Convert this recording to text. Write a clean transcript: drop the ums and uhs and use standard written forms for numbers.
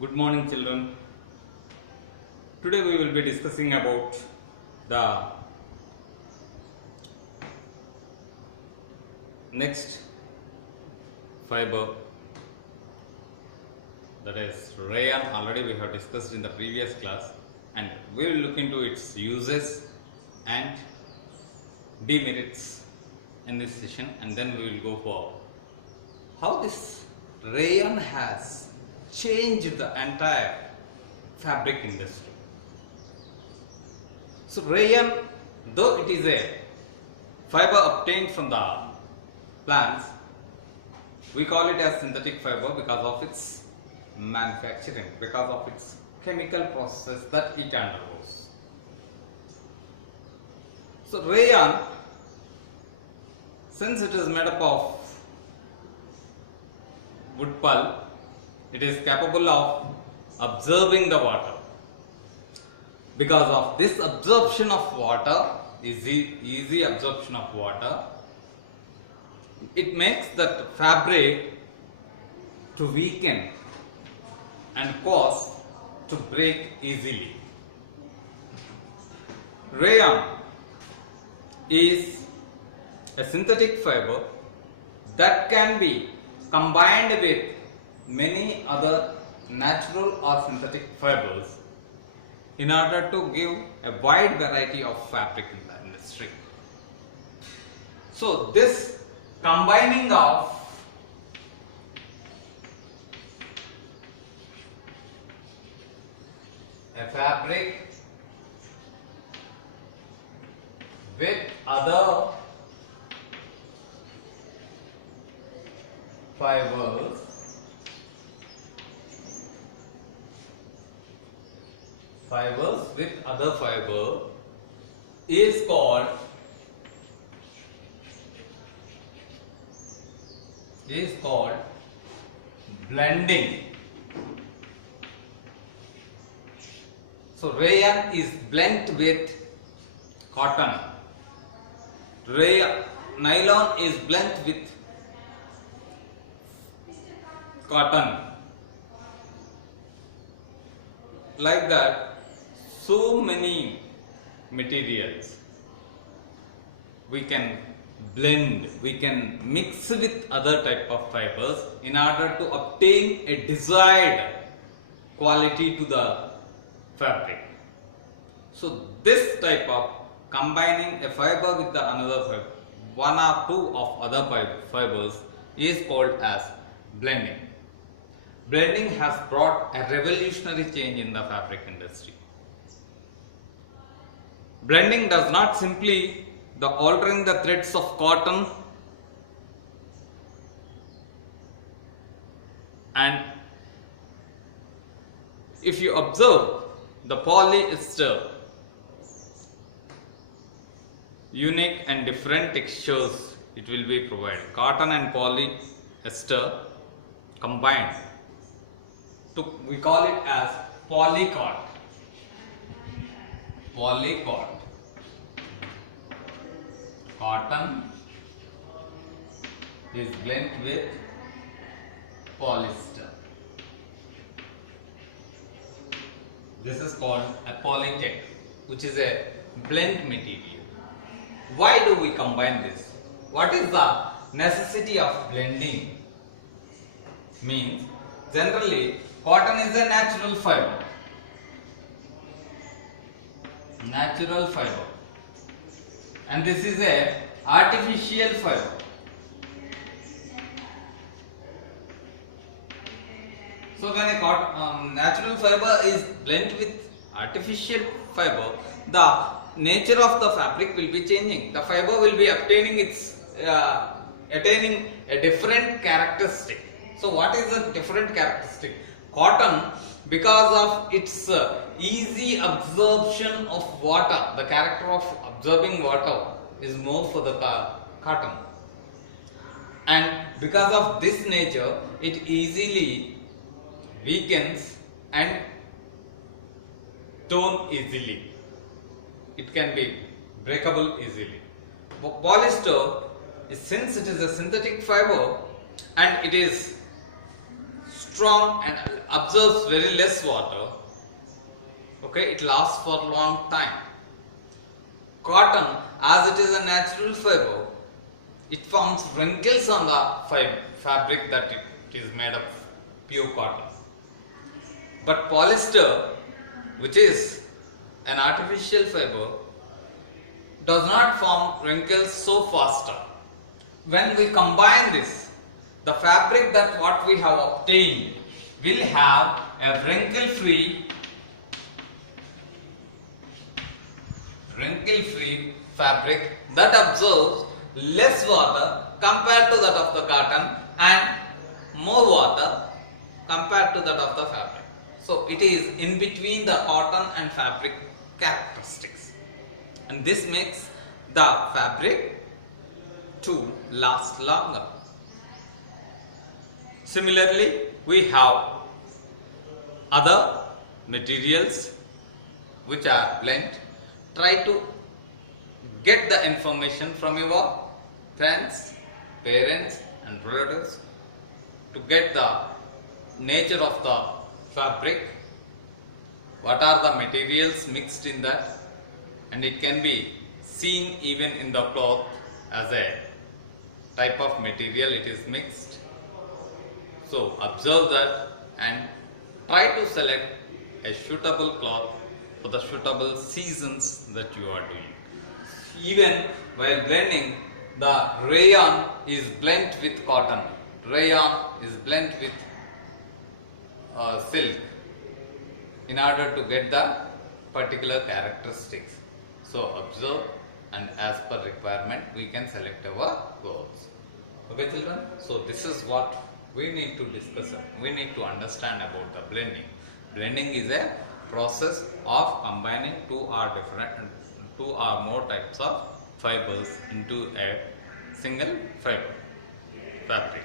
Good morning, children. Today we will be discussing about the next fiber, that is rayon. Already we have discussed in the previous class, and we will look into its uses and demerits in this session, and then we will go for how this rayon has changed the entire fabric industry. So rayon, though it is a fiber obtained from the plants, we call it as synthetic fiber because of its manufacturing, because of its chemical process that it undergoes. So rayon, since it is made up of wood pulp, it is capable of absorbing the water. Because of this absorption of water, easy absorption of water, it makes that fabric to weaken and cause to break easily. Rayon is a synthetic fiber that can be combined with many other natural or synthetic fibers in order to give a wide variety of fabric in the industry. So this combining of a fabric with other fibers with other fiber is called blending. So rayon is blent with cotton. Nylon is blent with cotton. Like that, so many materials we can blend, we can mix with other type of fibers in order to obtain a desired quality to the fabric. So this type of combining a fiber with the another fiber, one or two of other fibers, is called as blending. Blending has brought a revolutionary change in the fabric industry. Blending does not simply the altering the threads of cotton and if you observe the polyester, unique and different textures it will be provided. Cotton and polyester combined, we call it as polycot. Cotton is blent with polyester. This is called a polytech, which is a blend material. Why do we combine this? What is the necessity of blending? Means generally cotton is a natural fiber. And this is a artificial fiber. So when a natural fiber is blent with artificial fiber, the nature of the fabric will be changing. The fiber will be attaining a different characteristic. So what is the different characteristic? Cotton, because of its easy absorption of water, the character of absorbing water is more for the cotton, and because of this nature it easily weakens and torn easily. It can be breakable easily. Polyester, since it is a synthetic fiber and it is strong and absorbs very less water. Okay, it lasts for a long time. Cotton, as it is a natural fiber, it forms wrinkles on the fabric that it is made of pure cotton. But polyester, which is an artificial fiber, does not form wrinkles so faster. When we combine this, the fabric that what we have obtained will have a wrinkle-free fabric that absorbs less water compared to that of the cotton and more water compared to that of the fabric. So it is in between the cotton and fabric characteristics, and this makes the fabric to last longer. Similarly, we have other materials which are blend. Try to get the information from your friends, parents and relatives to get the nature of the fabric, what are the materials mixed in that, and it can be seen even in the cloth as a type of material it is mixed. So observe that and try to select a suitable cloth for the suitable seasons that you are doing. Even while blending, the rayon is blent with cotton, rayon is blent with silk in order to get the particular characteristics. So observe, and as per requirement we can select our clothes. Okay children, so this is what we need to discuss. We need to understand about the blending. Blending is a process of combining two or more types of fibers into a single fabric.